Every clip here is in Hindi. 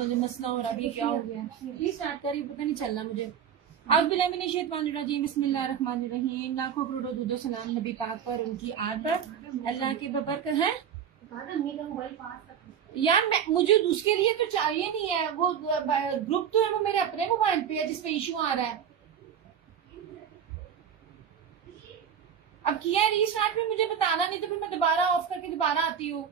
मुझे मसला हो रहा है, क्या हो गया? प्लीज स्टार्ट करिए, पता नहीं चल रहा मुझे। अब बिस्मिल्लाहिर्रहमानिर्रहीम, बिस्मिल्लाहिर्रहमानिर्रहीम। लाखों करोड़ों दुरूद सलाम नबी पाक पर, उनकी आल पर, अल्लाह के बबरकत है। यार मुझे उसके लिए तो चाहिए नहीं है, वो ग्रुप तो है, वो मेरे अपने मोबाइल पे है जिसपे इशू आ रहा है। अब किया है रीस्टार्ट में, मुझे बताना, नहीं तो फिर मैं दोबारा ऑफ करके दोबारा आती हूँ।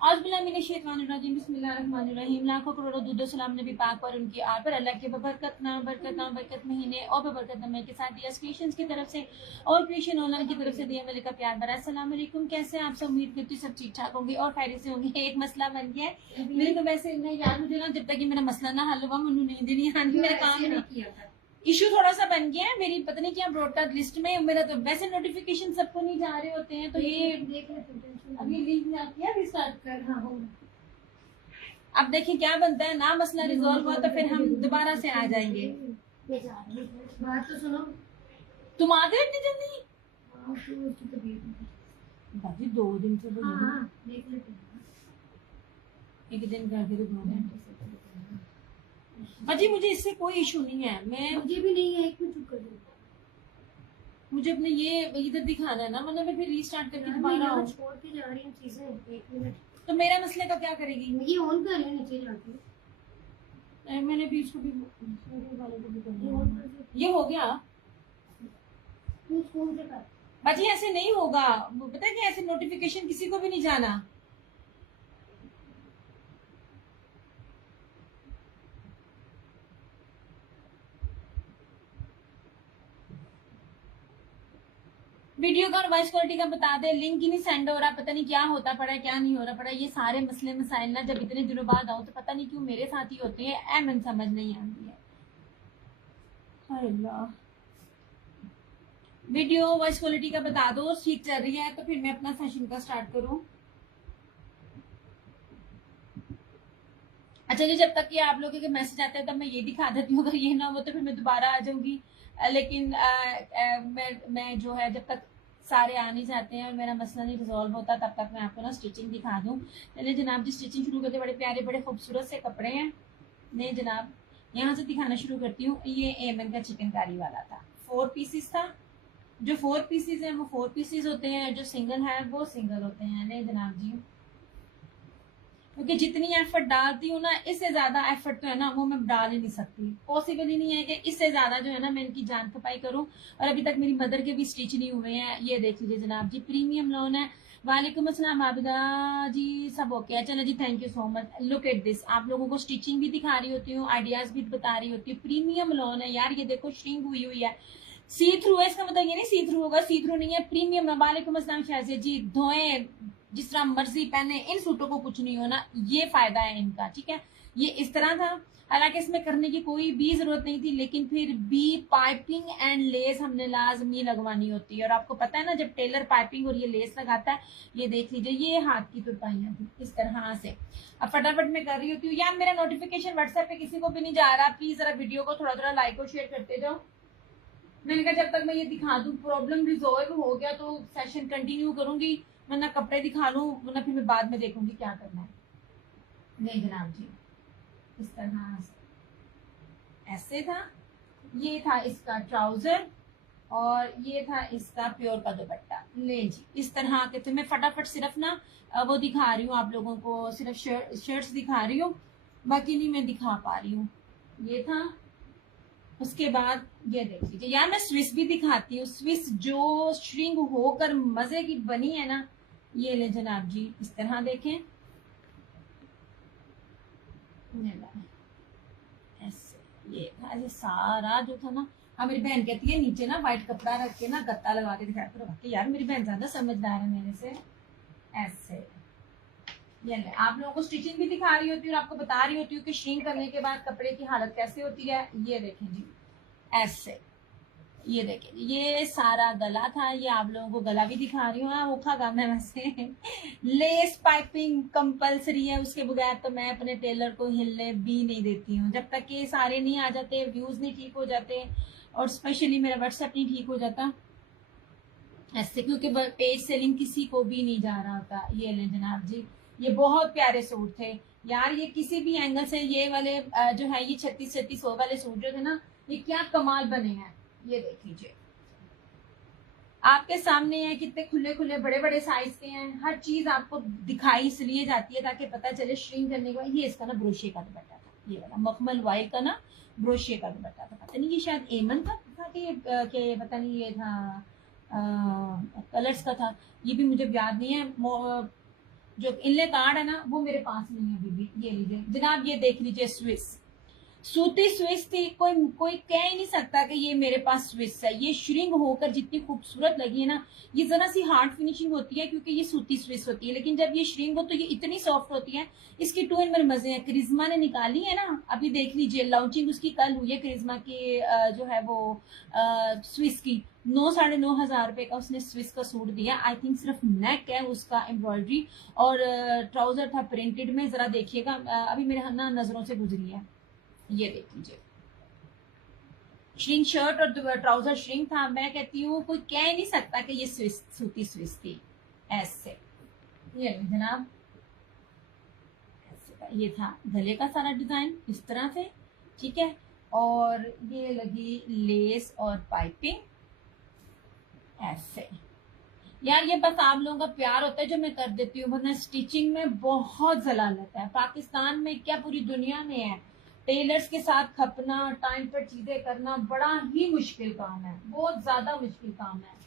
बिस्मिल्लाहिर्रहमानिर्रहीम। लाखों करोड़ों दुरूद सलाम नबी पाक पर, उनकी आल पर, अल्लाह के बरकत महीने और बरकत नमे के साथ दिया क्रिएशंस की तरफ से और क्रिएशन ऑनलाइन की तरफ से दिया वाले का प्यार भरा अस्सलाम वालेकुम। कैसे आप सब? उम्मीद करती हूँ सब ठीक ठाक होंगे और खैरियत से होंगे। एक मसला बन गया है मेरे को, वैसे नहीं यार, मुझे ना जब तक ये मेरा मसला ना हल हुआ मुझे नींद नहीं आनी, मेरा काम नहीं किया था। इशू थोड़ा सा बन गया है मेरी, पता नहीं क्या ब्रॉडकास्ट लिस्ट में मेरा, तो वैसे नोटिफिकेशन सबको नहीं जा रहे होते हैं, तो ये अभी लिंक ना किया रिस्टार्ट कर। हाँ, अब देखिए क्या बनता है ना, मसला रिजॉल्व हुआ तो फिर हम दोबारा से आ जाएंगे। बात तो सुनो, तुम आ गए इतनी जल्दी? बाजी 2 दिन से तो एक दिन करके तो 2 दिन। अजी मुझे इससे कोई इशू नहीं है, मुझे भी नहीं है, एक मिनट चुप कर दो, मुझे अपने ये इधर दिखाना है ना, मतलब मैं फिर रीस्टार्ट करके दोबारा छोड़ के जा रही हूँ चीजें। 1 मिनट, तो मेरा मसले का क्या करेगी? ये ऑन कर रही नीचे जाके, मैंने भी इसको भी वाले को भी कर दिया। ये हो गया बाजी, ऐसे नहीं होगा, पता है कि ऐसे नोटिफिकेशन किसी को भी नहीं जाना। वीडियो का और वॉइस क्वालिटी का बता दे, लिंक ही नहीं सेंड हो रहा, पता नहीं क्या होता पड़ा है, क्या नहीं हो रहा पड़ा। ये सारे मसले मसाइल ना जब इतने दिनों बाद आओ तो पता नहीं क्यों मेरे साथ ही होते हैं, मन समझ नहीं आती है। अल्लाह, वीडियो वॉइस क्वालिटी का बता दो, ठीक चल रही है तो फिर मैं अपना सेशन का स्टार्ट करूं। अच्छा जी, जब तक कि आप लोगों के मैसेज आते हैं तब मैं ये दिखा देती हूँ, अगर ये ना हो तो फिर मैं दोबारा आ जाऊंगी। लेकिन मैं जो है, जब तक सारे आ नहीं जाते हैं और मेरा मसला नहीं रिजॉल्व होता तब तक मैं आपको ना स्टिचिंग दिखा दूँ। चलिए जनाब जी, स्टिचिंग शुरू करते। बड़े प्यारे बड़े खूबसूरत से कपड़े हैं। नहीं जनाब, यहाँ से दिखाना शुरू करती हूँ। ये एमएन का चिकनकारी वाला था, 4 पीसेस था। जो 4 पीसेस हैं वो 4 पीसेस होते हैं, जो सिंगल है वो सिंगल होते हैं। नहीं जनाब जी, क्योंकि जितनी एफर्ट डालती हूँ ना, इससे ज्यादा एफर्ट तो है ना वो मैं डाल ही नहीं सकती, पॉसिबल ही नहीं है कि इससे ज्यादा जो है ना मैं इनकी जान खपाई करूँ। और अभी तक मेरी मदर के भी स्टिच नहीं हुए हैं। ये देख लीजिए जनाब जी, प्रीमियम लोन है। वालेकुम अस्सलाम आबिदा जी, सब ओके है? चलो जी, thank you so much. Look at this, आप लोगों को स्टिचिंग भी दिखा रही होती हूँ, आइडियाज भी बता रही होती हूँ। प्रीमियम लोन है यार, ये देखो श्रिंक हुई हुई है, सी थ्रू है, इसका मतलब ये नहीं सी थ्रू होगा, सी थ्रू नहीं है, प्रीमियम है। वालेकुम अस्सलाम शाजिया जी, धोए जिस तरह मर्जी पहने, इन सूटों को कुछ नहीं होना, ये फायदा है इनका, ठीक है। ये इस तरह था, हालांकि इसमें करने की कोई भी जरूरत नहीं थी, लेकिन फिर भी पाइपिंग एंड लेस हमने लाजमी लगवानी होती है। और आपको पता है ना, जब टेलर पाइपिंग और ये लेस लगाता है, ये देख लीजिए, ये हाथ की तुरपाइयां थी इस तरह से। अब फटाफट मैं कर रही होती हूँ यार, मेरा नोटिफिकेशन व्हाट्सएप पे किसी को भी नहीं जा रहा, प्लीज जरा वीडियो को थोड़ा थोड़ा लाइक और शेयर करते जाओ। मैंने कहा जब तक मैं ये दिखा दूं, प्रॉब्लम रिजॉल्व हो गया तो सेशन कंटिन्यू करूंगी, वरना कपड़े दिखा लूं, वरना फिर मैं बाद में देखूंगी क्या करना है। नहीं जनाब जी, इस तरह से ऐसे था। ये था इसका ट्राउजर और ये था इसका प्योर का दुपट्टा। ले जी, इस तरह के थे। मैं फटाफट सिर्फ ना वो दिखा रही हूँ आप लोगों को, सिर्फ शर्ट्स दिखा रही हूँ, बाकी नहीं मैं दिखा पा रही हूँ। ये था, उसके बाद ये देख लीजिए यार, मैं स्विस भी दिखाती हूँ, स्विस जो श्रिंक होकर मजे की बनी है ना। ये ले जनाब जी, इस तरह देखें, ऐसे ये था। ये सारा जो था ना, हाँ मेरी बहन कहती है नीचे ना व्हाइट कपड़ा रख के ना गत्ता लगा के दिखाया करो। वाकई यार मेरी बहन ज्यादा समझदार है मेरे से। ऐसे ये ले, आप लोगों को स्टिचिंग भी दिखा रही होती हूँ और आपको बता रही होती हूँ कि श्रिंक करने के बाद कपड़े की हालत कैसे होती है। ये देखें जी, ऐसे ये देखें, ये सारा गला था। ये आप लोगों को गला भी दिखा रही हूँ, हाँ औखा काम है वैसे। लेस पाइपिंग कंपलसरी है, उसके बगैर तो मैं अपने टेलर को हिलने भी नहीं देती हूँ। जब तक ये सारे नहीं आ जाते, व्यूज नहीं ठीक हो जाते और स्पेशली मेरा व्हाट्सएप नहीं ठीक हो जाता, ऐसे, क्योंकि पेज सेलिंग किसी को भी नहीं जा रहा होता। ये ले जनाब जी, ये बहुत प्यारे सूट थे यार। ये किसी भी एंगल से ये वाले जो है ये 3600 वाले सूट जो थे ना, ये क्या कमाल बने हैं। ये देख लीजिए, आपके सामने है, कितने खुले खुले बड़े बड़े साइज के हैं। हर चीज आपको दिखाई इसलिए जाती है ताकि पता चले श्रिंक करने के बाद। ये इसका ना ब्रोशे का दुपट्टा था, ये वाला मखमल वाइल का ना ब्रोशे का दुपट्टा था। पता नहीं ये शायद एमन था कि पता नहीं ये था कलर्स का था, ये भी मुझे याद नहीं है। जो इनले कार्ड है ना वो मेरे पास नहीं है अभी भी। ये लीजिए जनाब, ये देख लीजिए, स्विस सूती स्विस थी। कोई कोई कह ही नहीं सकता कि ये मेरे पास स्विस है। ये श्रिंक होकर जितनी खूबसूरत लगी है ना, ये जरा सी हार्ड फिनिशिंग होती है क्योंकि ये सूती स्विस होती है, लेकिन जब ये श्रिंक हो तो ये इतनी सॉफ्ट होती है। इसकी 2 इन 1 मजे हैं। करिश्मा ने निकाली है ना, अभी देख लीजिए, लॉन्चिंग उसकी कल हुई है करिश्मा की जो है वो स्विस की। 9,500 रुपए का उसने स्विस का सूट दिया। आई थिंक सिर्फ नेक है उसका एम्ब्रॉयडरी, और ट्राउजर था प्रिंटेड में। जरा देखिएगा, अभी मेरे ना नजरों से गुजरी है। ये देख लीजिए, श्रिंक शर्ट और ट्राउजर श्रिंक था। मैं कहती हूँ कोई कह नहीं सकता कि ये स्विस सूती स्विस थी। ऐसे ये जनाब, ऐसे ये था गले का सारा डिजाइन इस तरह से, ठीक है। और ये लगी लेस और पाइपिंग ऐसे। यार ये बस आप लोगों का प्यार होता है जो मैं कर देती हूँ, वरना स्टिचिंग में बहुत जलालत है। पाकिस्तान में क्या पूरी दुनिया में है, टेलर्स के साथ खपना, टाइम पर चीजें करना बड़ा ही मुश्किल काम है, बहुत ज्यादा मुश्किल काम है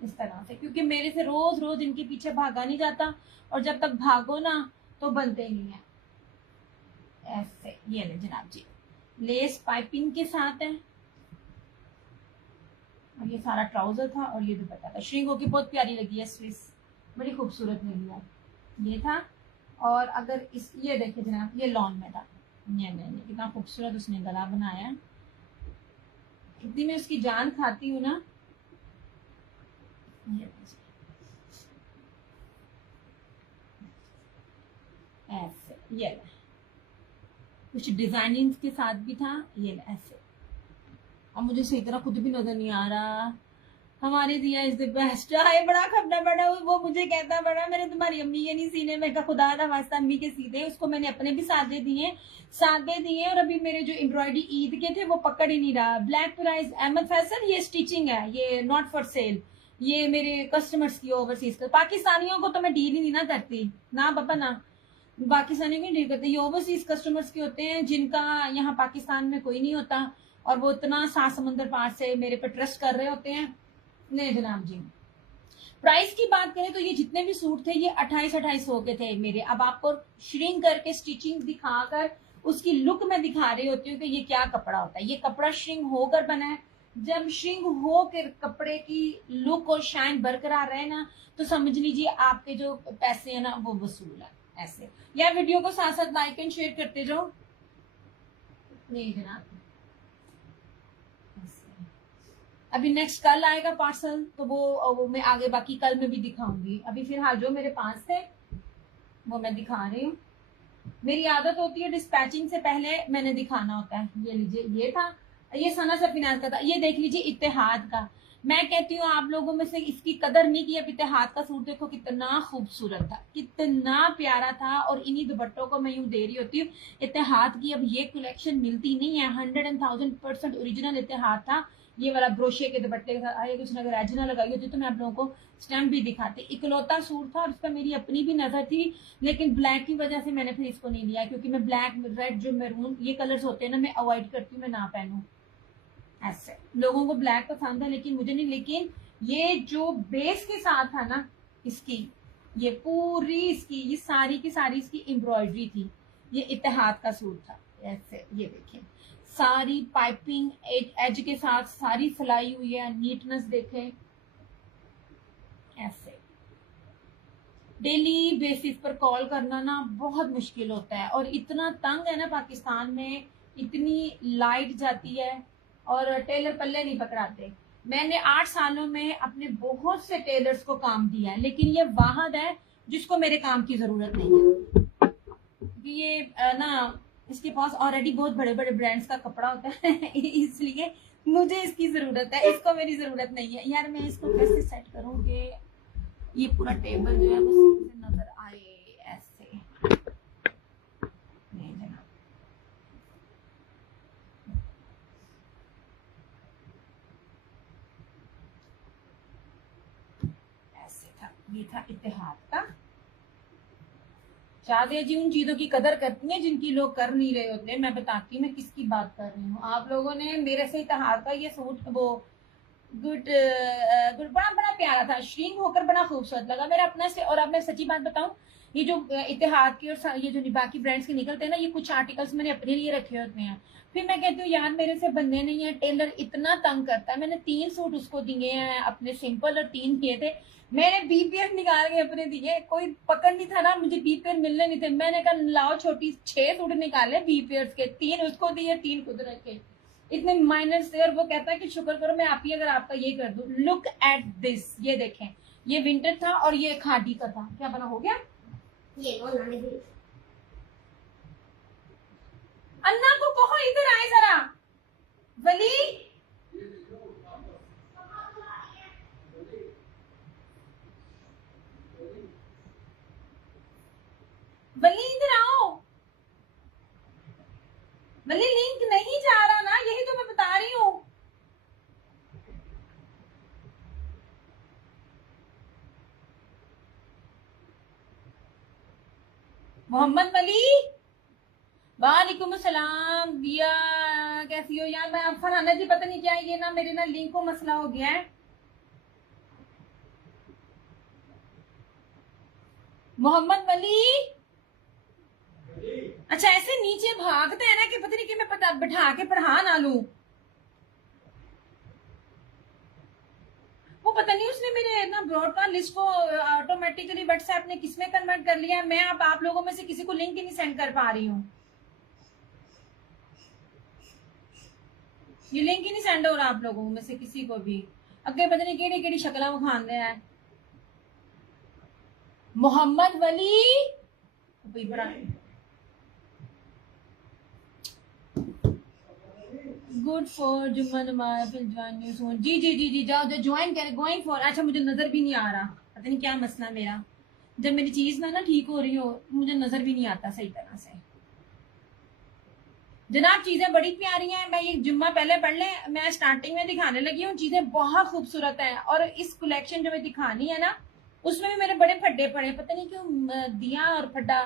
इस तरह से। क्योंकि मेरे से रोज रोज इनके पीछे भागा नहीं जाता, और जब तक भागो ना तो बनते ही नहीं है। ऐसे ये ले जनाब जी, लेस पाइपिंग के साथ है। और ये सारा ट्राउजर था और ये दुपट्टा था। श्रिंक होके बहुत प्यारी लगी है स्विस, बड़ी खूबसूरत लगी है। ये था, और अगर इस ये देखे जनाब, ये लॉन में था। नहीं कितना खूबसूरत उसने गला बनाया है। इतनी मैं उसकी जान खाती हूँ ना। ऐसे ये कुछ डिजाइनिंग के साथ भी था। ये ऐसे, अब मुझे सही तरह खुद भी नजर नहीं आ रहा। हमारी दिया इज द बेस्ट। हाय बड़ा खपना बड़ा, वो मुझे कहता बड़ा मेरे तुम्हारी अम्मी के नहीं सीने। मैं कहा खुदा का वास्ता अम्मी के सीधे, उसको मैंने अपने भी सादे दिए। और अभी मेरे जो एम्ब्रॉयडरी ईद के थे वो पकड़ ही नहीं रहा। ब्लैक प्राइस अहमद फैसल, ये स्टिचिंग है, ये नॉट फॉर सेल। ये मेरे कस्टमर्स की ओवरसीज का, पाकिस्तानियों को तो मैं डील ही नहीं ना करती ना बाबा ना, पाकिस्तानियों की डील करते। ये ओवरसीज कस्टमर्स के होते हैं जिनका यहाँ पाकिस्तान में कोई नहीं होता, और वो इतना 7 समंदर पार से मेरे पे ट्रस्ट कर रहे होते हैं। नहीं जनाब जी, प्राइस की बात करें तो ये जितने भी सूट थे ये 2800 के थे मेरे। अब आपको श्रिंक करके स्टिचिंग दिखाकर उसकी लुक मैं दिखा रही होती हूँ कि ये क्या कपड़ा होता है। ये कपड़ा श्रिंक होकर बना है। जब श्रिंक होकर कपड़े की लुक और शाइन बरकरार रहे ना, तो समझ लीजिए आपके जो पैसे है ना वो वसूल है। ऐसे या वीडियो को साथ साथ लाइक एंड शेयर करते जाओ। नहीं जनाब, अभी नेक्स्ट कल आएगा पार्सल, तो वो मैं आगे बाकी कल में भी दिखाऊंगी। अभी फिलहाल जो मेरे पास थे वो मैं दिखा रही हूँ। मेरी आदत होती है डिस्पैचिंग से पहले मैंने दिखाना होता है। ये लीजिए, ये था, ये सना सफिनाज का था। ये देख लीजिए इत्तेहाद का। मैं कहती हूँ आप लोगों में से इसकी कदर नहीं की। अब इत्तेहाद का सूट देखो कितना खूबसूरत था, कितना प्यारा था, और इन्हीं दुपट्टों को मैं यूं दे रही होती हूँ। इत्तेहाद की अब ये कलेक्शन मिलती नहीं है। 100,000% ओरिजिनल इत्तेहाद था। ये वाला ब्रोशे के दुपट्टे के साथ आए, कुछ अगर एजना लगाई होती तो मैं आप लोगों को स्टैम्प भी दिखाती। इकलौता सूट था और इस पर मेरी अपनी भी नजर थी, लेकिन ब्लैक की वजह से मैंने फिर इसको नहीं लिया, क्योंकि मैं ब्लैक, रेड, जो मैरून ये कलर्स होते हैं ना, मैं अवॉइड करती हूँ, मैं ना पहनूं। ऐसे लोगों को ब्लैक पसंद है लेकिन मुझे नहीं। लेकिन ये जो बेस के साथ था ना इसकी, ये पूरी इसकी, ये सारी की सारी इसकी एम्ब्रॉयडरी थी। ये इत्तेहाद का सूट था। ऐसे ये देखिए, सारी पाइपिंग एज के साथ सारी सिलाई हुई है। नीटनेस देखें। ऐसे डेली बेसिस पर कॉल करना ना बहुत मुश्किल होता है, और इतना तंग है ना पाकिस्तान में, इतनी लाइट जाती है और टेलर पल्ले नहीं पकड़ाते। मैंने 8 सालों में अपने बहुत से टेलर्स को काम दिया है, लेकिन ये वाहद है जिसको मेरे काम की जरूरत नहीं है। ये ना इसके पास ऑलरेडी बहुत बड़े बड़े ब्रांड्स का कपड़ा होता है इसलिए मुझे इसकी जरूरत है, इसको मेरी जरूरत नहीं है यार। मैं इसको कैसे सेट करूं कि ये पूरा टेबल जो है वो सही से नजर आए। ऐसे नहीं जना, ऐसे था, ये था इत्तेहाद का। शादिया जी उन चीजों की कदर करती हैं जिनकी लोग कर नहीं रहे होते। मैं बताती हूँ मैं किसकी बात कर रही हूँ। आप लोगों ने मेरे से इत्तेहाद का ये सूट, वो गुड गुड बड़ा बड़ा प्यारा था, श्रिंक होकर बड़ा खूबसूरत लगा मेरा अपना से। और अब मैं सच्ची बात बताऊं, ये जो इत्तेहाद की और ये जो बाकी ब्रांड्स के निकलते हैं ना, ये कुछ आर्टिकल्स मैंने अपने लिए रखे होते हैं। फिर मैं कहती हूँ यार मेरे से बनने नहीं है, टेलर इतना तंग करता है। मैंने 3 सूट उसको दिए हैं अपने सिंपल, और 3 किए थे मैंने। बीपीएफ निकाल के अपने दिए, कोई पकड़ नहीं था ना, मुझे बीपीएफ मिलने नहीं थे। मैंने कहा लाओ छोटी 6 सूट निकाले बीपीएफ के, 3 उसको दिए, 3 खुद रखे, इतने माइनर से। और वो कहता है कि शुक्र करो मैं आप ही अगर आपका ये कर दूं। लुक एट दिस, ये देखें, ये विंटर था और ये खादी का था। क्या बना हो गया ये? अन्ना को कहो इधर आए जरा। वली वली इधर आओ। वली लिंक नहीं जा रहा ना, यही तो मैं बता रही हूँ। मोहम्मद वली, वालेकुम सलाम दिया, कैसी हो यार? मैं फरहाना जी पता नहीं क्या है, ये ना मेरे ना लिंक को मसला हो गया है। मोहम्मद वली, अच्छा ऐसे नीचे भागते हैं ना कि पता नहीं कि मैं बैठा के पढ़ा ना लूं। वो पता नहीं उसने मेरे ना ब्रॉडकास्ट लिस्ट को ऑटोमेटिकली व्हाट्सएप ने किसमें कन्वर्ट कर लिया है। मैं अब आप लोगों में से किसी को लिंक ही नहीं सेंड कर पा रही हूँ। ये लिंक ही नहीं सेंड हो रहा आप लोगों में से किसी को भी। अगे पता नहीं केड़ी केड़ी शक्ल विखान रहा है। मोहम्मद वली गुड फॉर जुम्मा नमाज जी जी जी जी, जाओ जाओ ज्वाइन करें, गोइंग फॉर। अच्छा मुझे नजर भी नहीं आ रहा, पता नहीं क्या मसला मेरा। जब मेरी चीज ना ठीक हो रही हो मुझे नजर भी नहीं आता सही तरह से। जनाब चीजें बड़ी प्यारी हैं, मैं ये जुम्मा पहले पढ़ ले, मैं स्टार्टिंग में दिखाने लगी हूँ। चीजें बहुत खूबसूरत हैं, और इस कलेक्शन जो मैं दिखानी है ना उसमें भी मेरे बड़े फड्डे पड़े। पता नहीं क्यों दिया और फड्डा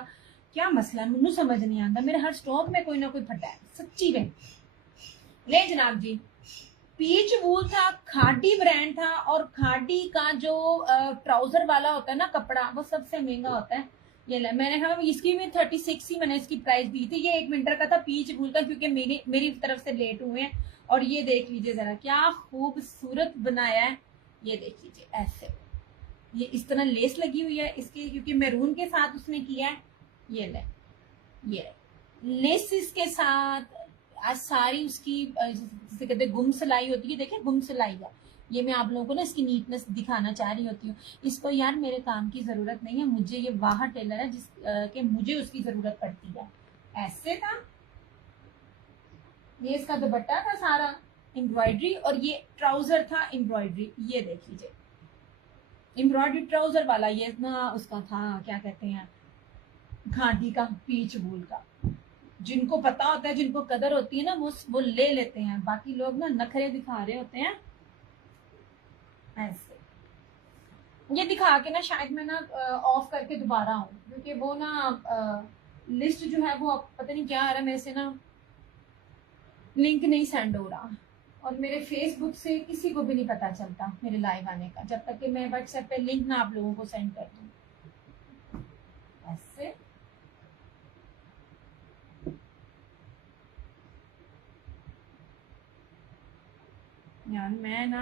क्या मसला है, मुझे समझ नहीं आता। मेरे हर स्टॉक में कोई ना कोई फड्डा है सच्ची में। ले जनाब जी, पीच वूल था, खाडी ब्रांड था। और खाडी का जो ट्राउजर वाला होता है ना कपड़ा, वो सबसे महंगा होता है। ये ले, मैंने कहा इसकी भी 36 ही मैंने इसकी प्राइस दी थी। ये 1 मीटर का था पीच वूल का, क्योंकि मेरी तरफ से लेट हुए हैं। और ये देख लीजिए जरा क्या खूबसूरत बनाया है। ये देख लीजिए ऐसे, ये इस तरह लेस लगी हुई है इसके, क्योंकि मैरून के साथ उसने किया है। ये ले, ये लेस इसके साथ आज सारी उसकी जिसे कहते गुम सिलाई होती है। देखिए गुम सिलाई है। ये मैं आप लोगों को ना इसकी नीटनेस दिखाना चाह रही होती हूँ। इसको यार मेरे काम की जरूरत नहीं है, मुझे ये बाहर टेलर है जिस के मुझे उसकी जरूरत पड़ती है। ऐसे था, ये इसका दुपट्टा था सारा एम्ब्रॉयडरी, और ये ट्राउजर था एम्ब्रॉयडरी। ये देख लीजिए एम्ब्रॉयडरी ट्राउजर वाला, ये ना उसका था क्या कहते हैं घाटी का पीच वूल का। जिनको पता होता है, जिनको कदर होती है ना, वो ले लेते हैं। बाकी लोग ना नखरे दिखा रहे होते हैं ऐसे। ये दिखा के ना शायद मैं ना ऑफ करके दोबारा आऊं, क्योंकि वो ना लिस्ट जो है वो पता नहीं क्या आ रहा है मेरे से ना, लिंक नहीं सेंड हो रहा। और मेरे फेसबुक से किसी को भी नहीं पता चलता मेरे लाइव आने का, जब तक कि मैं व्हाट्सएप पे लिंक ना आप लोगों को सेंड कर दूं। ऐसे यार मैं ना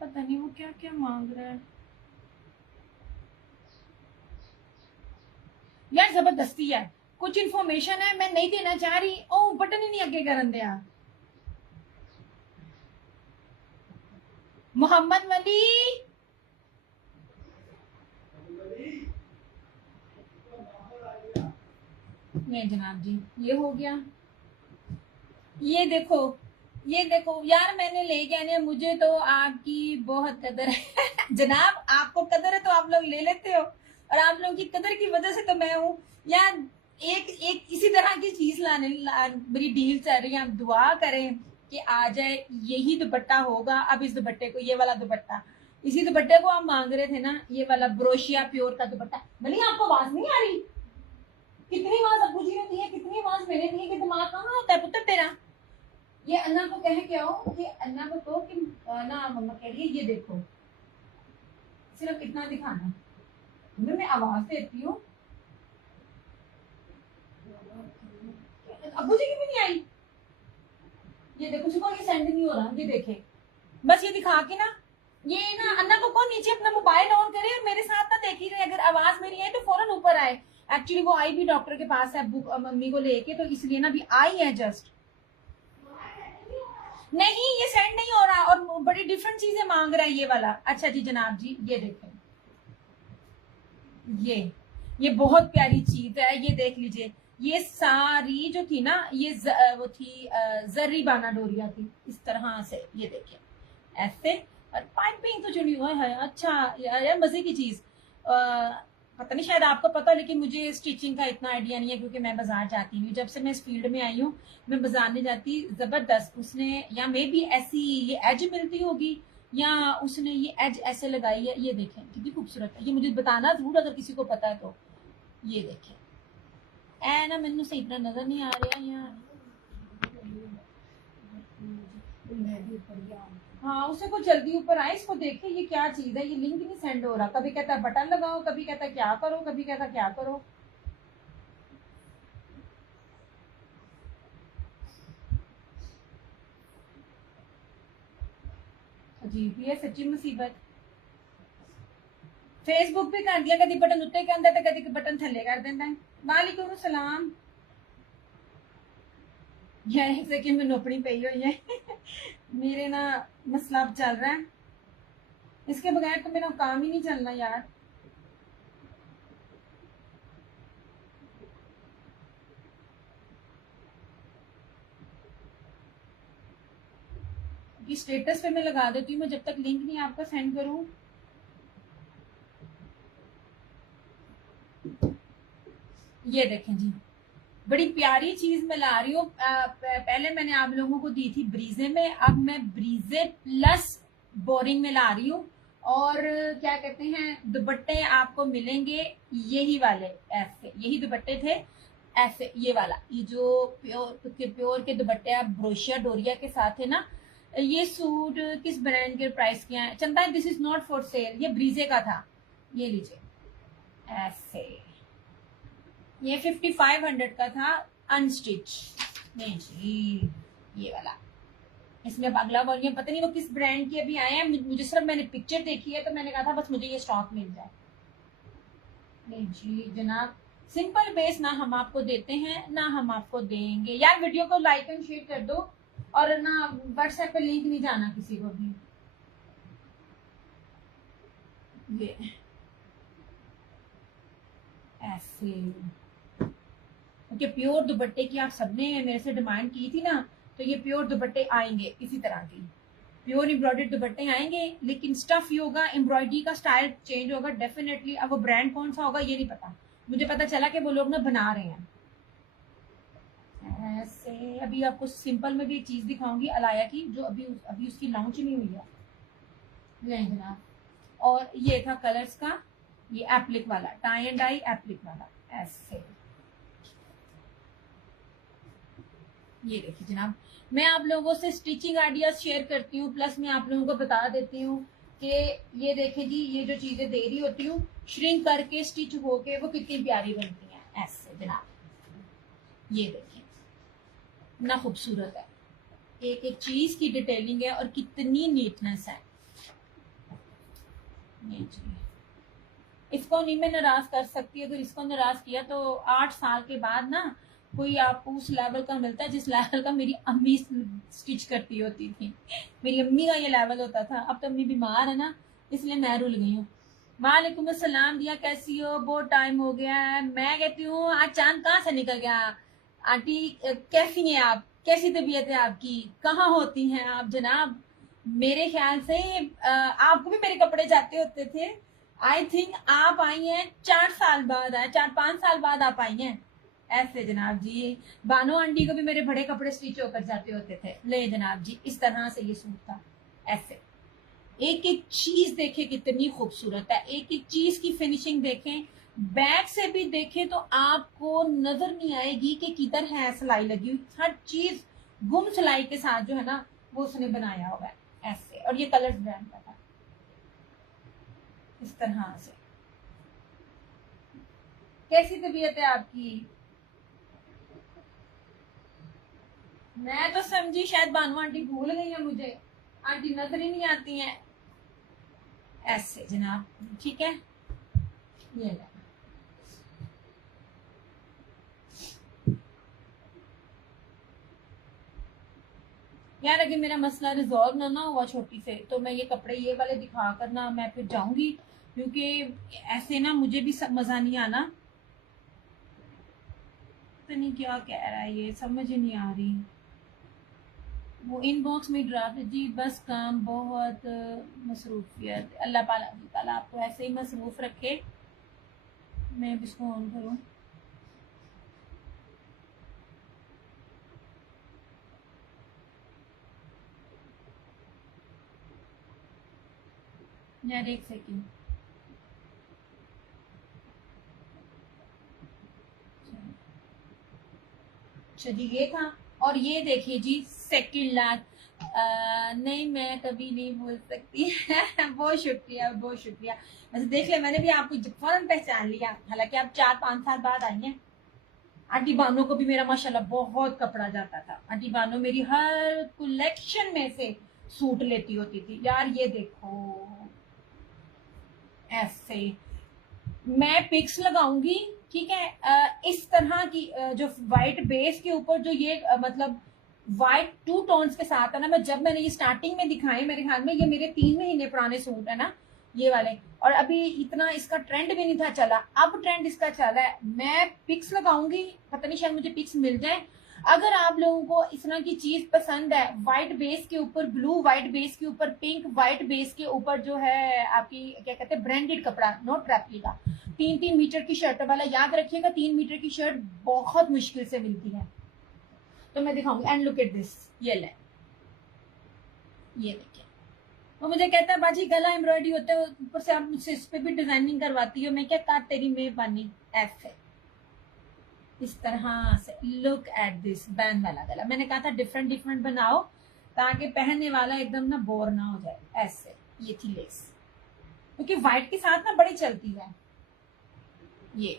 पता नहीं वो क्या क्या मांग रहा है यार। जबरदस्ती है, कुछ इन्फॉर्मेशन है मैं नहीं देना चाह रही। ओ बटन ही नहीं अगे करन दिया। मोहम्मद वली, नहीं जनाब जी, ये हो गया। ये देखो, ये देखो यार, मैंने लेके आने, मुझे तो आपकी बहुत कदर है जनाब, आपको कदर है तो आप लोग ले लेते हो, और आप लोगों की कदर की वजह से तो मैं हूँ यार। एक एक इसी तरह की चीज मेरी डील चल रही है, आप दुआ करें कि आ जाए। यही दुपट्टा होगा अब, इस दुपट्टे को, ये वाला दुपट्टा, इसी दुपट्टे को आप मांग रहे थे ना, ये वाला ब्रोशिया प्योर का दुपट्टा। भले आपको आवाज नहीं आ रही? कितनी आवाज अब्बू जी ने दी है, कितनी आवाज मैंने दी है, कि दिमाग कहाँ होता है पुत्र तेरा। ये अन्ना को कह के आओ, कि अन्ना को तो कि ना मम्मा कह रही है, ये देखो, सिर्फ इतना दिखाना, मैं आवाज देती हूँ। अब्बू जी की भी नहीं आई। ये देखो सुबह, ये सेंड नहीं हो रहा, ये देखे, बस ये दिखा के ना, ये ना अन्ना को कौन नीचे अपना मोबाइल ऑन करे और मेरे साथ ना देखी रहे, अगर आवाज मेरी है तो फौरन ऊपर आए। एक्चुअली वो आई भी डॉक्टर के पास है मम्मी को लेके, तो इसलिए ना भी आई है जस्ट। नहीं ये सेंड नहीं हो रहा, और बड़ी डिफरेंट चीजें मांग रहा है ये वाला। अच्छा जी जनाब जी, ये देखें, ये बहुत प्यारी चीज है, ये देख लीजिए। ये सारी जो थी ना, ये वो थी जर्री बाना डोरिया थी, इस तरह से, ये देखिए ऐसे, और पाइपिंग तो जुड़ी हुआ है। अच्छा यार मजे की चीज, पता नहीं शायद आपको पता हो, लेकिन मुझे स्टिचिंग का इतना आइडिया नहीं है, क्योंकि मैं बाजार जाती हूँ, जब से मैं इस फील्ड में आई हूँ मैं बाजार नहीं जाती। जबरदस्त उसने, या मे भी ऐसी ये एज मिलती होगी, या उसने ये एज ऐसे लगाई है। ये देखें कितनी खूबसूरत है, ये मुझे बताना जरूर अगर किसी को पता है तो। ये देखें, ए ना मैंने सही तरह नजर नहीं आ रहा यार। हाँ उसे को जल्दी ऊपर आए, इसको देखे ये क्या चीज है, ये लिंक नहीं सेंड हो रहा, कभी कहता है बटन लगाओ, कभी कहता है क्या करो, कभी कहता क्या करो। अजीब ही है सच्ची मुसीबत। फेसबुक भी कर दिया, कभी बटन उत्ते के अंदर, कभी बटन थले कर देता है। वालेकुम सलाम। यार एक सेकंड में नौकरी पई हुई है मेरे ना मसला अब चल रहा है, इसके बगैर तो मेरा काम ही नहीं चलना यार। कि स्टेटस पे मैं लगा देती हूँ, मैं जब तक लिंक नहीं आपका सेंड करूँ। ये देखें जी, बड़ी प्यारी चीज मैं ला रही हूँ। पहले मैंने आप लोगों को दी थी ब्रीजे में, अब मैं ब्रीजे प्लस बोरिंग में ला रही हूँ। और क्या कहते हैं, दुपट्टे आपको मिलेंगे यही वाले, ऐसे यही दुपट्टे थे, ऐसे ये वाला, ये जो प्योर के दुपट्टे आप ब्रोशिया डोरिया के साथ है ना। ये सूट किस ब्रांड के प्राइस के हैं चंदा? This is not for sale, ये ब्रीजे का था, ये लीजिए ऐसे। ये 5500 का था अनस्टिच। नहीं जी, ये वाला, इसमें अब अगला वॉल्यूम पता नहीं वो किस ब्रांड की अभी आया है, मुझे सिर्फ मैंने पिक्चर देखी है, तो मैंने कहा था बस मुझे ये स्टॉक मिल जाए। नहीं जी जनाब, सिंपल बेस ना हम आपको देते हैं ना हम आपको देंगे। यार वीडियो को लाइक एंड शेयर कर दो, और ना व्हाट्सएप पे लिंक नहीं जाना किसी को भी। ये ऐसे, क्योंकि प्योर दुपट्टे की आप सबने मेरे से डिमांड की थी ना, तो ये प्योर दुपट्टे आएंगे इसी तरह की, प्योर एम्ब्रॉयडर्ड दुपट्टे आएंगे, लेकिन स्टफ ही होगा, एम्ब्रॉयडरी का स्टाइल चेंज होगा डेफिनेटली। अब वो ब्रांड कौन सा होगा ये नहीं पता, मुझे पता चला कि वो लोग ना बना रहे हैं ऐसे। अभी आपको सिंपल में भी एक चीज दिखाऊंगी अलाया की, जो अभी उसकी लॉन्च नहीं हुई है। नहीं जनाब, और ये था कलर्स का, ये एप्लिक वाला, टाई एंड डाई एप्लिक वाला ऐसे। ये देखिए जनाब, मैं आप लोगों से स्टिचिंग आइडियाज शेयर करती हूँ, प्लस मैं आप लोगों को बता देती हूँ कि ये देखें जी, ये जो चीजें दे रही होती हूँ श्रिंक करके स्टिच होके वो कितनी प्यारी बनती हैं ऐसे जनाब। ये देखें ना खूबसूरत है, एक एक चीज की डिटेलिंग है और कितनी नीटनेस है। ये जी, इसको नहीं मैं नाराज कर सकती, अगर इसको नाराज किया तो 8 साल के बाद ना कोई आपको उस लेवल का मिलता है जिस लेवल का मेरी अम्मी स्टिच करती होती थी। मेरी अम्मी का ये लेवल होता था। अब तो अम्मी बीमार है ना, इसलिए मैं रुल गई हूँ। वालेकुम अस्सलाम दिया, कैसी हो? बहुत टाइम हो गया है। मैं कहती हूँ आज चांद कहाँ से निकल गया। आंटी कैसी हैं आप? कैसी तबीयत है आपकी? कहाँ होती हैं आप जनाब? मेरे ख्याल से आपको भी मेरे कपड़े जाते होते थे। आई थिंक आप आई हैं 4 साल बाद, आए 4-5 साल बाद आप आई हैं। ऐसे जनाब जी, बानो आंटी को भी मेरे बड़े कपड़े स्टिच होकर जाते होते थे। ले जनाब जी, इस तरह से ये सूट था। ऐसे एक एक चीज देखें कितनी खूबसूरत है, एक एक चीज की फिनिशिंग देखें, बैक से भी देखें तो आपको नजर नहीं आएगी कि किधर है सिलाई लगी हुई। हर चीज गुम सिलाई के साथ जो है ना वो उसने बनाया हुआ है ऐसे। और ये कलर्स ब्रांड का था इस तरह से। कैसी तबीयत है आपकी? मैं तो समझी शायद बानू आंटी भूल गई है मुझे, आंटी नजर ही नहीं आती हैं। ऐसे जनाब, ठीक है, ये ले। यार अगर मेरा मसला रिजॉल्व ना हुआ छोटी से, तो मैं ये कपड़े ये वाले दिखा कर ना मैं फिर जाऊंगी, क्योंकि ऐसे ना मुझे भी मजा नहीं आना। तो नहीं क्या कह रहा है ये, समझ ही नहीं आ रही। वो इनबॉक्स में ड्राफ्ट जी, बस काम बहुत मसरूफियत। अल्लाह ताला आपको ऐसे ही मसरूफ रखे। मैं भी इसको ऑन करूँ। यार एक सेकेंड। अच्छा जी, ये था। और ये देखिए जी, सेकंड लास्ट। नहीं मैं कभी नहीं भूल सकती। बहुत शुक्रिया, बहुत शुक्रिया। वैसे देख ले, मैंने भी आपको फौरन पहचान लिया, हालांकि आप 4-5 साल बाद आई हैं। आंटी बानो को भी मेरा माशाल्लाह बहुत कपड़ा जाता था। आंटी बानो मेरी हर कलेक्शन में से सूट लेती होती थी। यार ये देखो ऐसे, मैं पिक्स लगाऊंगी, ठीक है। इस तरह की जो व्हाइट बेस के ऊपर जो ये मतलब व्हाइट 2 टोन्स के साथ है ना। मैंने ये स्टार्टिंग में दिखाए, मेरे ख्याल में ये मेरे 3 महीने पुराने सूट है ना ये वाले। और अभी इतना इसका ट्रेंड भी नहीं था चला, अब ट्रेंड इसका चला है। मैं पिक्स लगाऊंगी, पता नहीं शायद मुझे पिक्स मिल जाए। अगर आप लोगों को इस तरह की चीज पसंद है, व्हाइट बेस के ऊपर ब्लू, व्हाइट बेस के ऊपर पिंक, व्हाइट बेस के ऊपर जो है आपकी क्या कहते हैं ब्रांडेड कपड़ा, नॉट ट्रैपली का, 3-3 मीटर की शर्ट वाला। याद रखिएगा 3 मीटर की शर्ट बहुत मुश्किल से मिलती है। तो मैं दिखाऊंगी। एंड लुक एट दिस, ये ले, ये देखिए। वो मुझे कहता है बाजी गला एम्ब्रॉयडरी होता है, ऊपर से आप मुझसे इस पे भी डिजाइनिंग करवाती हो। मैं क्या काट तेरी मेहरबानी। ऐसे इस तरह से लुक एट दिस बैंड वाला गला। मैंने कहा था डिफरेंट डिफरेंट बनाओ ताकि पहनने वाला एकदम ना बोर ना हो जाए। ऐसे ये थी लेस, क्योंकि व्हाइट के साथ ना बड़ी चलती है। ये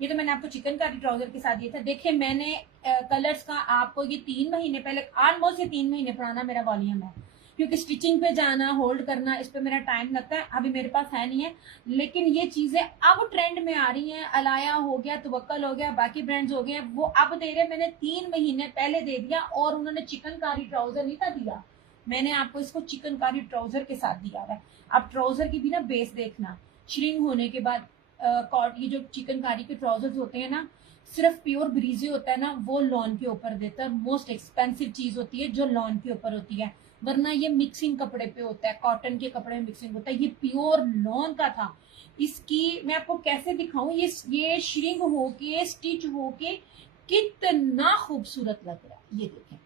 तो मैंने आपको चिकनकारी ट्राउजर के साथ दिया था। देखिए मैंने कलर्स का आपको ये 3 महीने पहले, ऑलमोस्ट ये 3 महीने पुराना मेरा वॉल्यूम है, क्योंकि स्टिचिंग पे जाना, होल्ड करना, इस पे मेरा टाइम लगता है। अभी मेरे पास है नहीं है, लेकिन ये चीजें अब ट्रेंड में आ रही हैं। अलाया हो गया, तवक्कल हो गया, बाकी ब्रांड्स हो गए, वो अब दे रहे। मैंने 3 महीने पहले दे दिया, और उन्होंने चिकनकारी ट्राउजर नहीं था दिया, मैंने आपको इसको चिकनकारी ट्राउजर के साथ दिया है। आप ट्राउजर की भी ना बेस देखना, श्रिंक होने के बाद ये जो चिकनकारी के ट्राउजर्स होते हैं ना, सिर्फ प्योर ब्रीजे होता है ना, वो लॉन के ऊपर देता है। मोस्ट एक्सपेंसिव चीज होती है जो लॉन के ऊपर होती है, वरना ये मिक्सिंग कपड़े पे होता है, कॉटन के कपड़े में मिक्सिंग होता है। ये प्योर लॉन का था। इसकी मैं आपको कैसे दिखाऊं, ये श्रिंक होके, स्टिच होके कितना खूबसूरत लग रहा है। ये देखें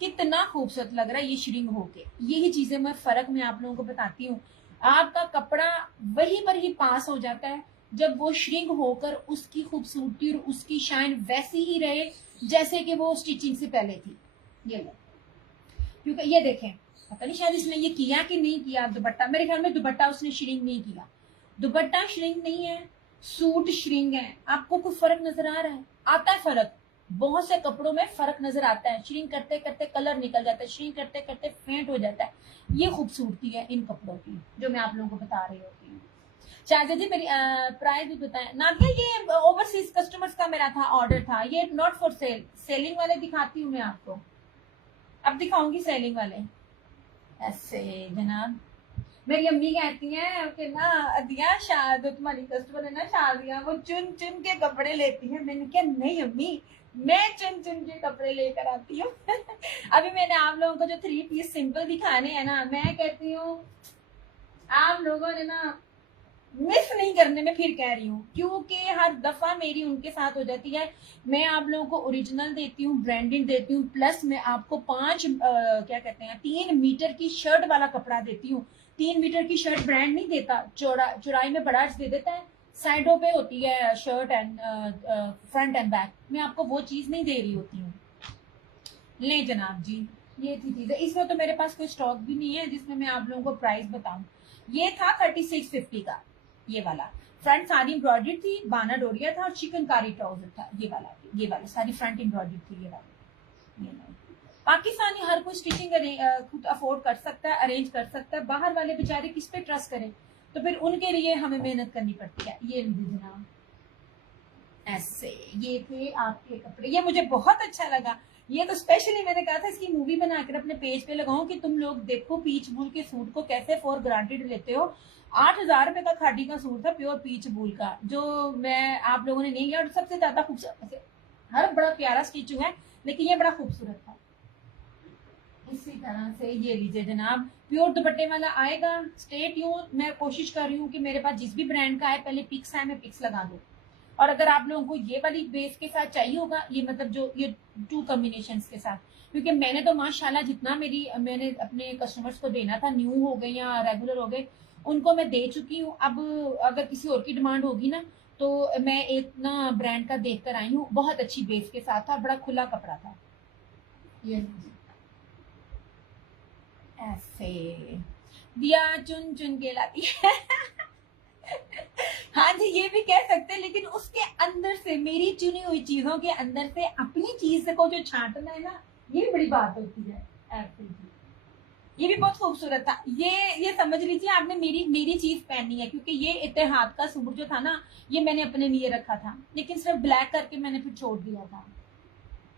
कितना खूबसूरत लग रहा है ये श्रिंक होके। यही चीजें मैं फर्क में आप लोगों को बताती हूँ। आपका कपड़ा वहीं पर ही पास हो जाता है जब वो श्रिंक होकर उसकी खूबसूरती और उसकी शाइन वैसी ही रहे जैसे कि वो स्टिचिंग से पहले थी। ये लो, क्योंकि ये देखें, पता नहीं शायद इसने ये किया कि नहीं किया। दुपट्टा, मेरे ख्याल में दुपट्टा उसने श्रिंक नहीं किया। दुपट्टा श्रिंक नहीं है, सूट श्रिंक है। आपको कोई फर्क नजर आ रहा है? आता है फर्क, बहुत से कपड़ों में फर्क नजर आता है। श्रिंक करते करते कलर निकल जाता है, श्रिंक करते करते फेंट हो जाता है। ये खूबसूरती है इन कपड़ों की जो मैं आप लोगों को बता रही होती हूँ। शाहजा जी मेरी प्राइस भी बताएं। नादिया ये ओवरसीज कस्टमर्स का मेरा था, ऑर्डर था, ये नॉट फॉर सेल। सेलिंग वाले दिखाती हूँ मैं आपको, अब दिखाऊंगी सेलिंग वाले। ऐसे जनाब मेरी अम्मी कहती हैं कि ना अदिया शायद तुम्हारी कस्टमर है ना शादियां वो चुन चुन के कपड़े लेती है। मैंने कहा नहीं अम्मी, मैं चुन चुन के कपड़े लेकर आती हूँ। अभी मैंने आप लोगों को जो 3 पीस सिंपल दिखाने हैं ना, मैं कहती हूँ आप लोगों ने ना मिस नहीं करने में, फिर कह रही हूँ, क्योंकि हर दफा मेरी उनके साथ हो जाती है। मैं आप लोगों को ओरिजिनल देती हूँ, ब्रांडेड देती हूँ, प्लस मैं आपको 5 क्या कहते हैं 3 मीटर की शर्ट वाला कपड़ा देती हूँ। 3 मीटर की शर्ट ब्रांड नहीं देता, चौड़ाई में बड़ा दे देता है, साइडों पे होती है shirt and front end back, मैं आपको वो चीज नहीं दे रही होती हूँ। ले जनाब जी, ये थी चीज है। इसमें तो मेरे पास कोई स्टॉक भी नहीं है जिसमें मैं आप लोगों को प्राइस बताऊं। ये था 3650 का, ये वाला फ्रंट सारी एम्ब्रॉयडरी थी, बाना डोरिया था और चिकनकारी ट्राउजर था। ये वाला सारी फ्रंट एम्ब्रॉयडरी थी। ये वाला पाकिस्तानी हर कोई स्टिचिंग खुद अफोर्ड कर सकता है, अरेंज कर सकता है। बाहर वाले बेचारे किस पे ट्रस्ट करें, तो फिर उनके लिए हमें मेहनत करनी पड़ती है। ये जनाब ऐसे ये थे आपके कपड़े, ये मुझे बहुत अच्छा लगा। ये तो स्पेशली मैंने कहा था इसकी मूवी बनाकर अपने पेज पे लगाऊं कि तुम लोग देखो पीच बूल के सूट को कैसे फॉर ग्रांटेड लेते हो। 8,000 रुपए का खादी का सूट था, प्योर पीच बूल का, जो मैं आप लोगों ने नहीं लिया। और सबसे ज्यादा खूबसूरत, हर बड़ा प्यारा स्टिचिंग है लेकिन ये बड़ा खूबसूरत था। इसी तरह से ये लीजिए जनाब, प्योर दुपट्टे वाला आएगा। स्टे ट्यून, मैं कोशिश कर रही हूँ कि मेरे पास जिस भी ब्रांड का है पहले पिक्स है, मैं पिक्स लगा दूं। और अगर आप लोगों को ये वाली बेस के साथ चाहिए होगा, ये मतलब जो ये 2 कॉम्बिनेशन के साथ, क्योंकि मैंने तो माशाल्लाह जितना मैंने अपने कस्टमर्स को देना था, न्यू हो गए या रेगुलर हो गए, उनको मैं दे चुकी हूँ। अब अगर किसी और की डिमांड होगी ना, तो मैं एक ना ब्रांड का देख कर आई हूँ, बहुत अच्छी बेस के साथ था, बड़ा खुला कपड़ा था। ये ऐसे दिया चुन चुन के लाती है। हाँ जी, ये भी कह सकते हैं, लेकिन उसके अंदर से मेरी चुनी हुई चीजों के अंदर से अपनी चीज को जो छांटना है ना, ये बड़ी बात होती है। ऐसे ये भी बहुत खूबसूरत था। ये समझ लीजिए आपने मेरी चीज पहनी है, क्योंकि ये इत्तेहाद का सूट जो था ना, ये मैंने अपने लिए रखा था, लेकिन सिर्फ ब्लैक करके मैंने फिर छोड़ दिया था।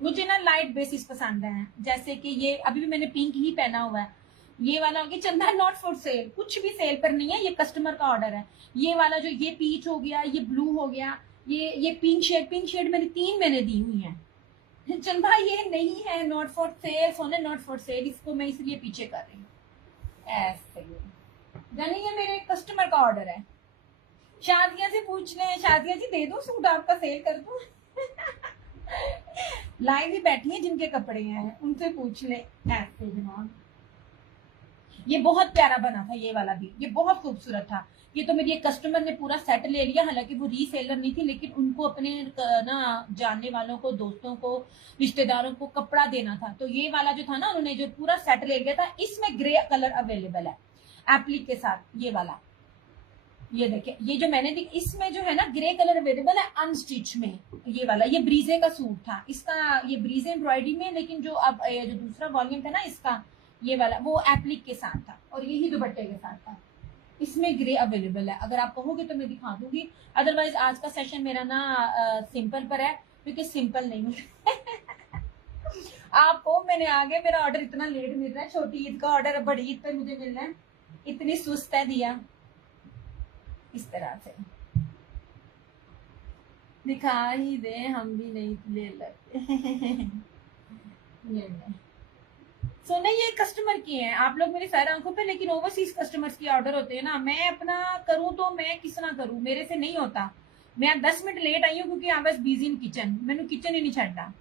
मुझे ना लाइट बेसिस पसंद है, जैसे कि ये अभी भी मैंने पिंक ही पहना हुआ है। ये वाला हो गया चंदा, नॉट फॉर सेल, कुछ भी सेल पर नहीं है, ये कस्टमर का ऑर्डर है। ये वाला जो ये पीच हो गया, ये ब्लू हो गया, ये पिंक शेड मैंने 3 मैंने दी हुई है। चंदा ये नहीं है नॉट फॉर सेल, सोने नॉट फॉर सेल, इसको मैं इसलिए पीछे कर रही हूँ। ऐसे यानी ये मेरे कस्टमर का ऑर्डर है। शादिया से पूछ ले, शादिया जी दे दो सूट आपका, सेल कर दो। लाइव ही बैठी है जिनके कपड़े हैं, उनसे पूछ ले। ऐसे जनाब ये बहुत प्यारा बना था, ये वाला भी, ये बहुत खूबसूरत था। ये तो मेरी एक कस्टमर ने पूरा सेट ले लिया, हालांकि वो रीसेलर नहीं थी, लेकिन उनको अपने ना जानने वालों को, दोस्तों को, रिश्तेदारों को कपड़ा देना था, तो ये वाला जो था ना, उन्होंने जो पूरा सेट ले लिया था। इसमें ग्रे कलर अवेलेबल है एप्लिक के साथ, ये वाला, ये देखिए, ये जो मैंने इसमें जो है ना ग्रे कलर अवेलेबल है अनस्टिच में। ये वाला, ये ब्रीजे का सूट था इसका, ये ब्रीजे एम्ब्रॉयडरी में, लेकिन जो अब जो दूसरा वॉल्यूम था ना इसका, ये वाला वो एप्लिक के साथ था और यही दुपट्टे के साथ था। इसमें ग्रे अवेलेबल है, अगर आप कहोगे तो मैं दिखा दूंगी। अदरवाइज आज का सेशन मेरा ना सिंपल पर है, क्योंकि सिंपल नहीं आपको मैंने आगे, मेरा ऑर्डर इतना लेट मिल रहा है, छोटी ईद का ऑर्डर बड़ी ईद पे मुझे मिलना है, इतनी सुस्त है दिया। इस तरह से दिखा ही दे, हम भी नहीं ले लगते। सो नहीं, ये कस्टमर की है, आप लोग मेरी सारी आंखों पे, लेकिन ओवरसीज कस्टमर्स की ऑर्डर होते हैं ना, मैं अपना करूं तो मैं किस ना करूं, मेरे से नहीं होता। मैं 10 मिनट लेट आई हूँ क्योंकि I was busy in kitchen, मैंने किचन ही नहीं छड़ा।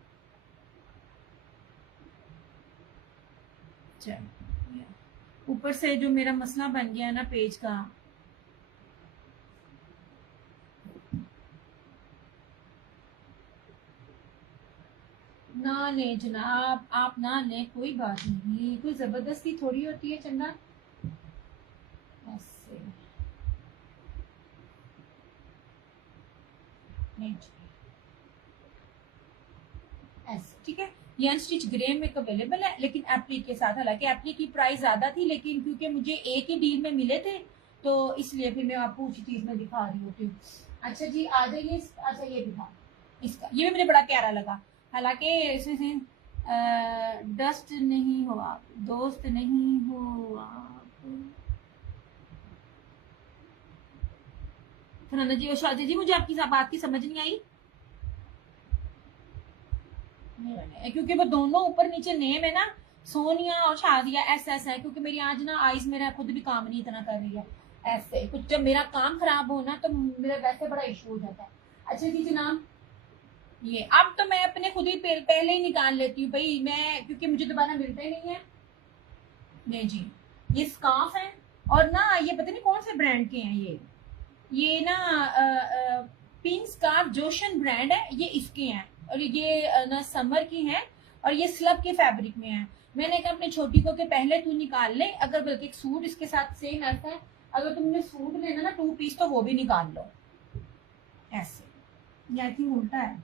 ऊपर से जो मेरा मसला बन गया ना पेज का, ना ले जनाब, आप ना ले, कोई बात नहीं, कोई जबरदस्ती थोड़ी होती है चंदा। ऐसे ऐसे ठीक है। ये अनस्टिच ग्रे में अवेलेबल है, लेकिन एप्लिक के साथ, हालांकि एप्लिक की प्राइस ज्यादा थी, लेकिन क्योंकि मुझे एक ही डील में मिले थे तो इसलिए फिर मैं आपको उसी चीज में दिखा रही होती हूँ। अच्छा जी आ जाइए। अच्छा ये भी था इसका, ये भी मुझे बड़ा प्यारा लगा। हालांकि इसमें से डस्ट नहीं हो आप, दोस्त नहीं हो आप। फरहाना जी और शादी जी, मुझे आपकी बात की समझ नहीं आई। क्योंकि वो दोनों ऊपर नीचे नेम है ना, सोनिया और शादिया ऐसा ऐसा है, क्योंकि मेरी आज ना आइज मेरा खुद भी काम नहीं इतना कर रही है। ऐसे कुछ जब मेरा काम खराब हो ना तो मेरा वैसे बड़ा इशू हो जाता है। अच्छा जी जनाब, ये अब तो मैं अपने खुद ही पहले ही निकाल लेती हूँ भाई मैं, क्योंकि मुझे दोबारा मिलता ही नहीं है। नहीं जी, ये स्कार्फ है और ना ये पता नहीं कौन से ब्रांड के हैं ये ना पिंक स्कार्फ जोशन ब्रांड है, ये इसके हैं। और ये ना समर की हैं और ये स्लब के फैब्रिक में है। मैंने कहा अपने छोटी को के पहले तू निकाल ले, अगर बल्कि एक सूट इसके साथ सेम ऐसा है, अगर तुमने सूट लेना ना 2 पीस तो वो भी निकाल लो ऐसे। ये आई थिंक उल्टा है।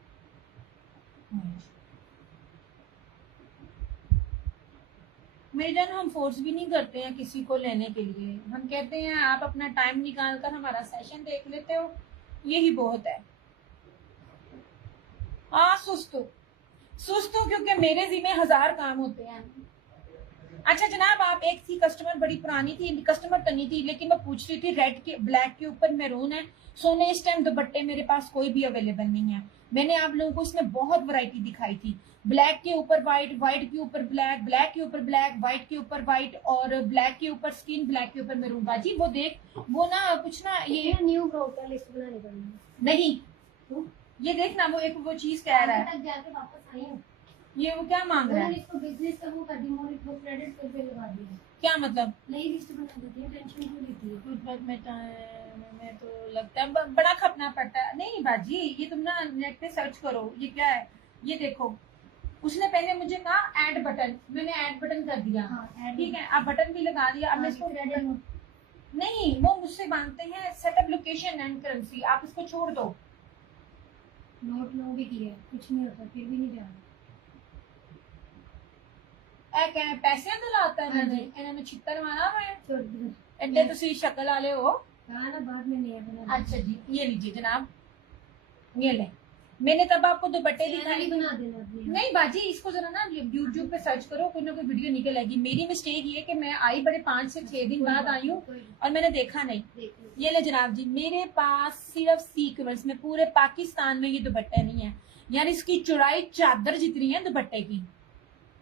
मेरी जान हम फोर्स भी नहीं करते हैं किसी को लेने के लिए, हम कहते हैं आप अपना टाइम निकाल कर हमारा सेशन देख लेते हो, यही बहुत है। हाँ सुस्त हो क्योंकि मेरे जिम्मे 1000 काम होते हैं। अच्छा जनाब, आप एक थी कस्टमर, बड़ी पुरानी थी, कस्टमर तो नहीं थी लेकिन मैं पूछ रही थी, रेड के ब्लैक के ऊपर मैरून है सोने। इस टाइम दुपट्टे मेरे पास कोई भी अवेलेबल नहीं है। मैंने आप लोगों को इसमें बहुत वैरायटी दिखाई थी, ब्लैक के ऊपर व्हाइट, व्हाइट के ऊपर ब्लैक, ब्लैक के ऊपर ब्लैक, व्हाइट के ऊपर व्हाइट और ब्लैक के ऊपर स्किन, ब्लैक के ऊपर मैरून। बाजी वो देख, वो ना कुछ ना ये न्यू ब्लॉग का लिस्ट बनाने का नहीं तो? ये देख ना वो एक वो चीज कह रहा है, तक जाके वापस आई हूं। ये वो क्या मांग रहा है? इसको बिजनेस का वो कर दी, मोर इसको क्रेडिट कर पे लगा दिया। क्या मतलब? नई लिस्ट बना देती है, टेंशन क्यों लेती है? कुछ बात मैं तो लगता है बड़ा खपना पड़ता है। नहीं बाजी, ये तुम ना नेट पे सर्च करो, ये क्या है ये देखो। उसने पहले मुझे कहा ऐड बटन, मैंने ऐड बटन कर दिया। हाँ, ठीक है, आप बटन भी लगा दिया। अब मैं इसको नहीं, वो मुझसे मांगते हैं सेटअप लोकेशन एंड करेंसी, आप इसको छोड़ दो। नोट नो भी किया, कुछ नहीं होता, फिर भी नहीं जा रहा। पैसे दिलाता है मैंने, इन्होंने छितर मारा मैं एड्डे तुसी शक्ल वाले हो। ना बाद में नहीं है। अच्छा जी ये लीजिए जनाब, ये ले। मैंने तब आपको दुपट्टे दिखाई बना देना। नहीं बाजी, इसको जरा ना यूट्यूब पे सर्च करो, कोई ना कोई वीडियो निकल आएगी। मेरी मिस्टेक ये कि मैं आई बड़े 5 से 6 दिन बाद आई हूँ और मैंने देखा नहीं। ये ले जनाब जी, मेरे पास सिर्फ सीक्वेंस में पूरे पाकिस्तान में ये दुपट्टे नहीं है, यानी इसकी चौड़ाई चादर जितनी है दुपट्टे की।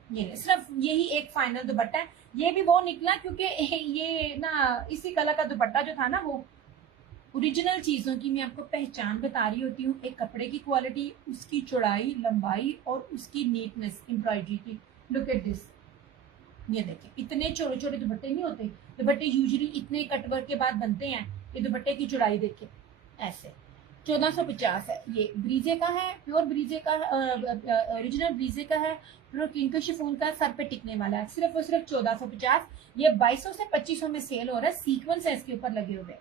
ये सिर्फ यही एक फाइनल दुपट्टा है। ये भी वो निकला क्योंकि ये ना इसी कलर का दुपट्टा जो था ना, वो ओरिजिनल चीजों की मैं आपको पहचान बता रही होती हूँ। एक कपड़े की क्वालिटी, उसकी चौड़ाई, लंबाई और उसकी नीटनेस एम्ब्रॉयडरी की। लुक एट दिस, ये देखें, इतने छोटे छोटे दुपट्टे नहीं होते। दुपट्टे यूजुअली इतने कटवर्क के बाद बनते हैं। ये दुपट्टे की चौड़ाई देखें ऐसे। 1450 है। ये ब्रीजे का है, प्योर ब्रीजे का, ओरिजिनल ब्रीजे का है, प्योर किंको शिफॉन का, सर पे टिकने वाला है। सिर्फ और सिर्फ 1450। ये 2200 से 2500 में सेल हो रहा है। सीक्वेंस है इसके ऊपर लगे हुए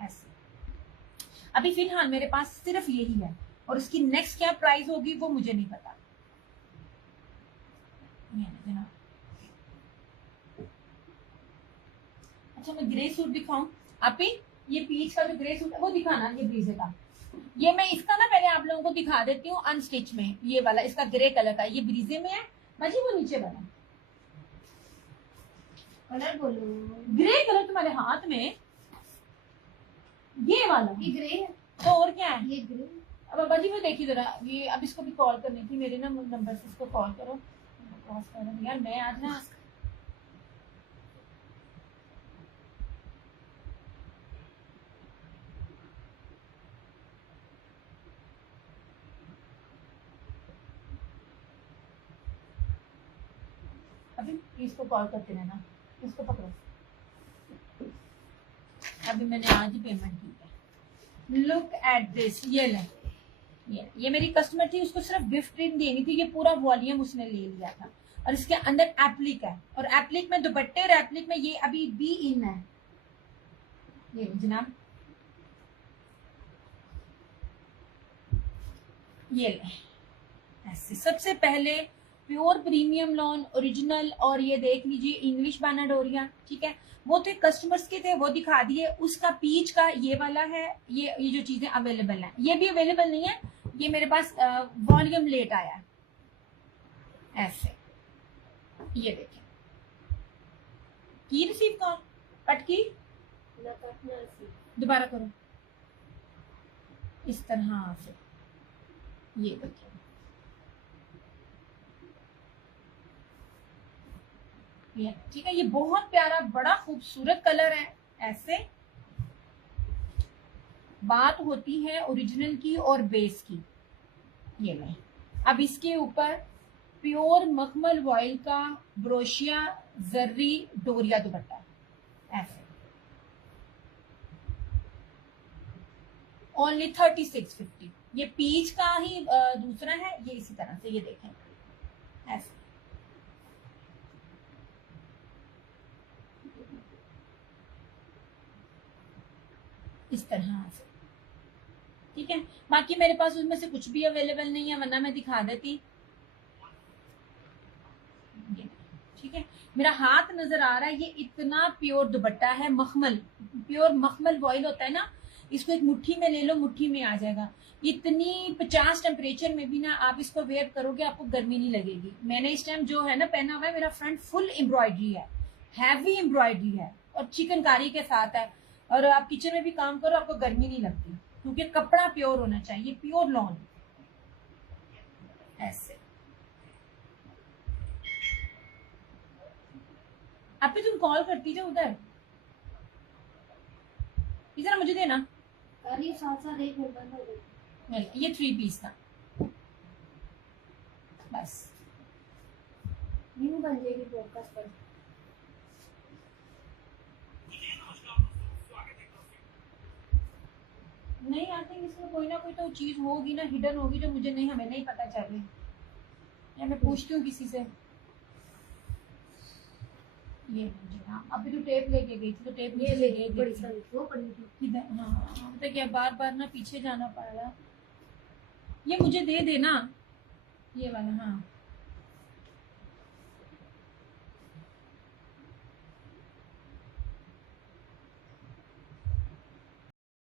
ऐसे। अभी फिलहाल मेरे पास सिर्फ यही है और इसकी नेक्स्ट क्या प्राइस होगी वो मुझे नहीं पता। अच्छा मैं ग्रे सूट दिखाऊं आप ही? ये पीच का जो ग्रे सूट है वो दिखाना, ये ब्रीजे का। ये मैं इसका ना पहले आप लोगों को दिखा देती हूँ अनस्टिच में। ये वाला इसका ग्रे कलर का, ये ब्रीजे में है बाजी, वो नीचे वाला कलर बोलो। ग्रे कलर तुम्हारे हाथ में, ये वाला ये ग्रे है तो और क्या है? ये ग्रे। अब बाजी वो देखिए जरा, ये अब इसको भी कॉल करनी थी, मेरे ना नंबर से इसको कॉल करो। यार मैं आज ना अभी इसको कॉल करते रहना, इसको पकड़ो। अभी मैंने आज ही पेमेंट की है। लुक एट दिस, ये ले, ये मेरी कस्टमर थी, उसको सिर्फ गिफ्ट देनी थी। ये पूरा वॉल्यूम उसने ले लिया था और इसके अंदर एप्लिक है और एप्लिक में दुपट्टे और एप्लिक में ये अभी भी इन है। ये जनाब ये ले ऐसे। सबसे पहले प्योर प्रीमियम लॉन ओरिजिनल, और ये देख लीजिए इंग्लिश बानाडोरिया, ठीक है। वो तो कस्टमर्स के थे, वो दिखा दिए। उसका पीच का ये वाला है, ये जो चीजें अवेलेबल है, ये भी अवेलेबल नहीं है, ये मेरे पास वॉल्यूम लेट आया है ऐसे। ये देखें, की रिसीव कौन कट की, दोबारा करो इस तरह से, ये देखिए ये, ठीक है। ये बहुत प्यारा बड़ा खूबसूरत कलर है ऐसे। बात होती है ओरिजिनल की और बेस की। ये ले, अब इसके ऊपर प्योर मखमल वॉइल का ब्रोशिया जर्री डोरिया दुपट्टा ऐसे, ओनली 3650। ये पीच का ही दूसरा है, ये इसी तरह से, ये देखें ऐसे। इस तरह से, ठीक है। बाकी मेरे पास उसमें से कुछ भी अवेलेबल नहीं है, वरना मैं दिखा देती। ठीक है, मेरा हाथ नजर आ रहा है, ये इतना प्योर दुपट्टा है, मखमल, प्योर मखमल वॉइल होता है ना, इसको एक मुट्ठी में ले लो, मुट्ठी में आ जाएगा। इतनी 50 टेम्परेचर में भी ना आप इसको वेयर करोगे, आपको गर्मी नहीं लगेगी। मैंने इस टाइम जो है ना पहना हुआ है, मेरा फ्रंट फुल एम्ब्रॉयडरी है, हैवी एम्ब्रॉयडरी है, और चिकनकारी के साथ है। और आप किचन में भी काम करो, आपको गर्मी नहीं लगती, क्योंकि कपड़ा प्योर होना चाहिए, प्योर लॉन ऐसे। अभी तुम कॉल करती जाओ उधर, इधर मुझे देना। अरे साथ साथ एक मिनट बंद हो गई। ये 3 पीस था बस। न्यू बन जाएगी पॉडकास्ट पर। नहीं, आई थिंक इसमें कोई ना कोई तो चीज होगी ना, हिडन होगी, जो मुझे नहीं, हमें नहीं पता चल रही, या मैं पूछती हूँ किसी से। ये मुझे, हाँ, अभी तो टेप लेके गई थी, तो टेप ये ले गई बड़ी सारी, वो पड़ी थी इधर। हाँ, तो क्या बार बार ना पीछे जाना पड़ रहा। ये मुझे दे देना, ये वाला। हाँ